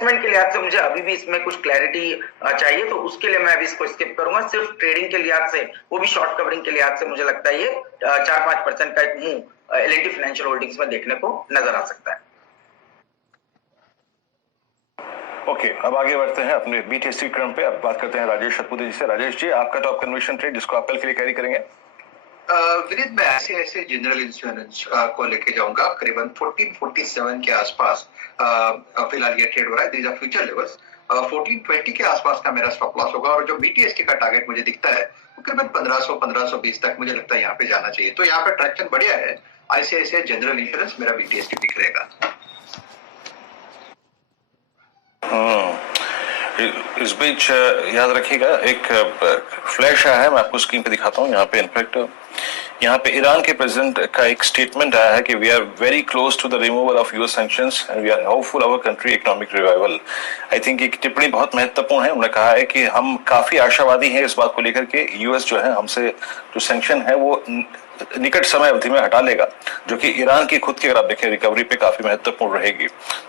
Investment के लिहाज से मुझे अभी भी इसमें कुछ क्लैरिटी चाहिए, तो उसके लिए मैं अभी इसको स्किप करूंगा। सिर्फ ट्रेडिंग के लिहाज से, वो भी शॉर्ट कवरिंग के लिहाज से मुझे लगता है ये 4-5% का एक मूव L&T फाइनेंशियल होल्डिंग्स में देखने को नजर आ सकता है। ओके, अब आगे बढ़ते हैं अपने BTST क्रम पे। अब बात करते हैं राजेश सतपुते जी से। राजेश जी, आपका टॉप कन्विक्शन ट्रेड जिसको आप कल के लिए कैरी करेंगे? विनीत, मैं ऐसे जनरल इंश्योरेंस को लेके जाऊंगा करीबन 1447 के आसपास। फिलहाल ये ट्रेड हो रहा है, दीज आर फ्यूचर लेवल्स। 1420 के आसपास का मेरा स्टॉप लॉस होगा, और जो BTST का टारगेट मुझे दिखता है वो करीबन 1500-1520 तक मुझे लगता है यहाँ पे जाना चाहिए। तो यहाँ पे ट्रैक्शन बढ़िया है। ICICI जनरल इंश्योरेंस मेरा BTST पिक रहेगा। इस बीच याद रखिएगा, एक फ्लैश आया है, मैं आपको स्क्रीन पे दिखाता हूँ। यहाँ पे इनफैक्ट यहाँ पे ईरान के प्रेसिडेंट का एक स्टेटमेंट आया है कि we are very close to the removal of US sanctions and we are hopeful our country economic revival. I think ये टिप्पणी बहुत महत्वपूर्ण है। उन्होंने कहा है कि हम काफी आशावादी हैं इस बात को लेकर के यूएस जो है हमसे जो सैंक्शन है वो निकट समय अवधि में हटा लेगा, जो कि ईरान की खुद की अगर आप देखें रिकवरी पे काफी महत्वपूर्ण रहेगी।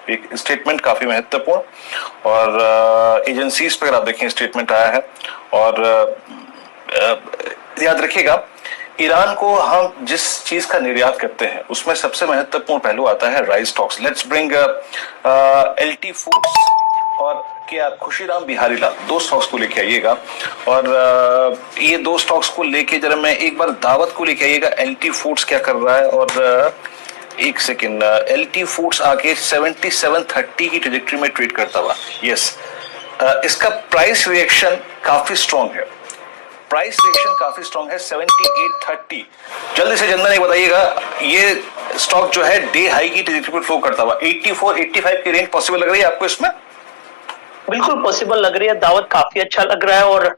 एक स्टेटमेंट काफी महत्वपूर्ण, और एजेंसीज पे अगर आप देखें स्टेटमेंट आया है। और याद रखिएगा, ईरान को हम जिस चीज का निर्यात करते हैं उसमें सबसे महत्वपूर्ण पहलू आता है rice stocks. Let's bring LT foods और क्या खुशीराम बिहारी लाल, दो स्टॉक्स को लेके आइएगा। और ये दो स्टॉक्स को लेके जरा मैं एक बार दावत को लेके आइएगा। LT फूड्स क्या कर रहा है, और एक सेकेंड, LT फूड्स आके 7730 की ट्रेजेक्टरी में ट्रेड करता हुआ। यस, इसका प्राइस रिएक्शन काफी स्ट्रॉन्ग है, प्राइस रिएक्शन काफी स्ट्रॉन्ग है 7830। जल्दी से जल्दी नहीं बताइएगा, ये स्टॉक जो है डे हाई की ट्रेजेक्टरी पर फ्लो करता हुआ 84-85 की रेंज पॉसिबल लग रही है आपको इसमें? बिल्कुल पॉसिबल लग रही है दावत, काफी अच्छा लग रहा है। और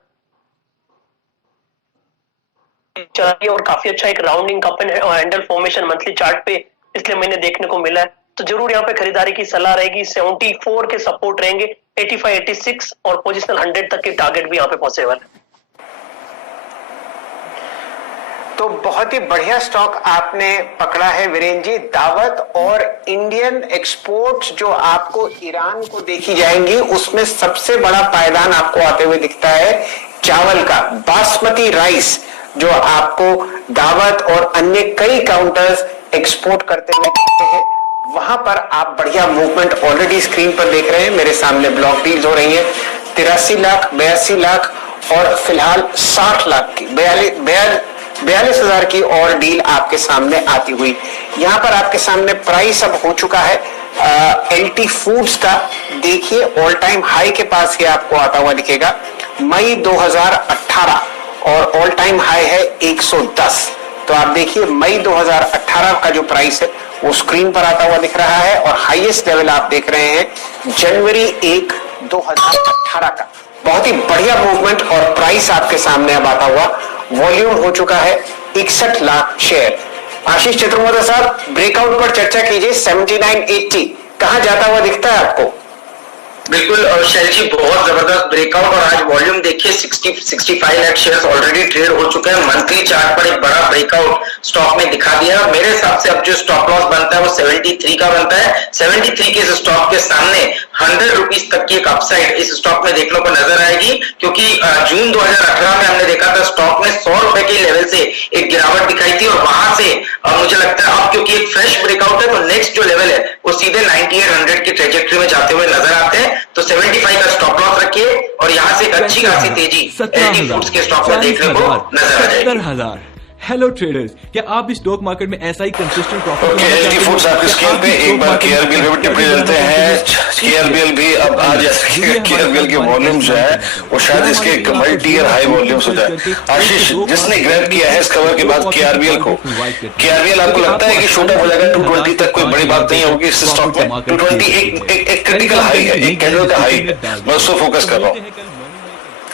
काफी अच्छा एक rounding cup and handle formation monthly chart पे पिछले महीने देखने को मिला है। तो जरूर यहाँ पे खरीदारी की सलाह रहेगी। 74 के सपोर्ट रहेंगे, 85-86 और पोजिशनल 100 तक के टारगेट भी यहाँ पे पॉसिबल है। तो बहुत ही बढ़िया स्टॉक आपने पकड़ा है वीरेंद्र जी, दावत। और इंडियन एक्सपोर्ट्स जो आपको ईरान को देखी जाएंगी, उसमें सबसे बड़ा पायदान आपको आते हुए दिखता है चावल का। बासमती राइस जो आपको दावत और अन्य कई काउंटर्स एक्सपोर्ट करते हुए दिखते हैं, वहां पर आप बढ़िया मूवमेंट ऑलरेडी स्क्रीन पर देख रहे हैं। मेरे सामने ब्लॉक डील्स हो रही है 83 लाख, 82 लाख और फिलहाल 60 लाख की 42,000 की और डील आपके सामने आती हुई। यहां पर आपके सामने प्राइस अब हो चुका है LT फूड्स का। देखिए ऑल टाइम हाई के पास ये आपको आता हुआ दिखेगा मई 2018, और ऑल टाइम हाई है 110। तो आप देखिए मई 2018 का जो प्राइस है वो स्क्रीन पर आता हुआ दिख रहा है, और हाईएस्ट लेवल आप देख रहे हैं जनवरी 1, 2018 का। बहुत ही बढ़िया मूवमेंट और प्राइस आपके सामने अब आता हुआ। वॉल्यूम हो चुका है 61 लाख शेयर। आशीष चतुर्वेदी साहब, ब्रेकआउट पर चर्चा कीजिए। 7980 कहां जाता हुआ दिखता है आपको? बिल्कुल, और शैल जी बहुत जबरदस्त ब्रेकआउट, और आज वॉल्यूम देखिए 65 लाख शेयर्स ऑलरेडी ट्रेड हो चुके हैं। मंथली चार्ट पर एक बड़ा ब्रेकआउट स्टॉक में दिखा दिया है। मेरे हिसाब से अब जो स्टॉप लॉस बनता है वो 73 का बनता है। 73 के इस स्टॉक के सामने 100 रुपीज तक की एक अपसाइड इस स्टॉक में देखने को नजर आएगी, क्योंकि जून 2018 में हमने देखा था स्टॉक में 100 रुपए के लेवल से एक गिरावट दिखाई थी, और वहां से मुझे लगता है अब क्योंकि एक फ्रेश ब्रेकआउट है तो नेक्स्ट जो लेवल है वो सीधे 9800 की ट्रेजेक्टरी में जाते हुए नजर आते हैं। तो 75 का स्टॉप लॉस रखिए, और यहां से एक अच्छी खासी तेजी LT फूड्स के स्टॉक में देखने को नजर आ जाएगी। हेलो ट्रेडर्स, क्या आप भी स्टॉक मार्केट में ऐसा ही कंसिस्टेंट प्रॉफिट LT फूड्स आपकी स्क्रीन पे एक बार KRBL पे टिप्पणी देते हैं। KRBL भी अब आज KRBL के वॉल्यूम जो है वो शायद इसके मल्टी ईयर हाई वॉल्यूम्स हो जाए। आशीष, जिसने ग्रैब किया है इस खबर के बाद KRBL को, KRBL आपको लगता है कि शूट अप हो जाएगा 220 तक? कोई बड़ी बात नहीं होगी इस स्टॉक में। 220 एक क्रिटिकल हाई है, एक कैंडल का हाई है, मैं उस पर फोकस कर रहा हूँ।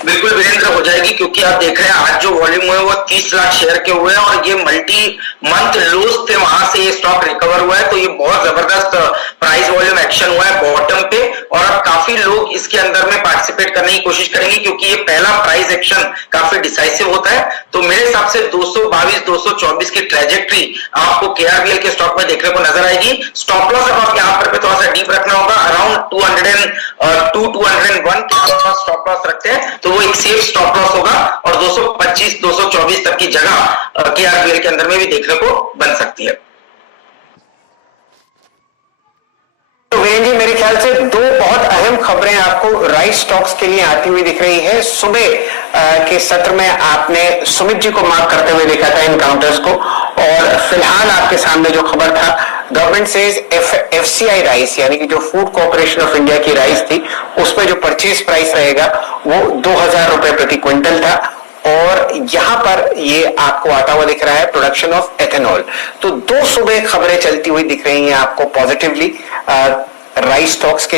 बिल्कुल वीरेंद्र, हो जाएगी, क्योंकि आप देख रहे हैं आज जो वॉल्यूम हुए वो 30 लाख शेयर के हुए हैं, और ये मल्टी मंथ लोज थे, वहां से ये स्टॉक रिकवर हुआ है। तो ये बहुत जबरदस्त प्राइस वॉल्यूम एक्शन हुआ है बॉटम पे, और अब काफी लोग इसके अंदर में पार्टिसिपेट करने की कोशिश करेंगे, क्योंकि ये पहला प्राइस एक्शन काफी डिसाइसिव होता है। तो मेरे हिसाब से 222-224 की ट्रेजेक्टरी आपको KRBL के स्टॉक में देखने को नजर आएगी। स्टॉप लॉस अब आप यहाँ पर थोड़ा सा डीप रखना होगा, अराउंड 202 201 के आसपास स्टॉप लॉस रखते हैं तो वो एक सेफ स्टॉप लॉस होगा और 225 224 तक की जगह KRBL के अंदर में भी देखने को बन सकती है। तो वीरेंद्र जी, मेरे ख्याल से दो बहुत अहम खबरें आपको राइस स्टॉक्स के लिए आती हुई दिख रही है। सुबह के सत्र में आपने सुमित जी को मार्क करते हुए देखा था इन काउंटर्स को, और फिलहाल आपके सामने जो खबर था, गवर्नमेंट सेज FCI राइस यानी कि जो फूड कॉर्पोरेशन ऑफ इंडिया की राइस थी उसमें जो परचेज प्राइस रहेगा वो 2000 रुपए प्रति क्विंटल था, और यहां पर ये आपको आता हुआ दिख रहा है प्रोडक्शन ऑफ एथेनॉल। तो दो सुबह खबरें चलती हुई दिख रही हैं आपको पॉजिटिवली राइस स्टॉक्स के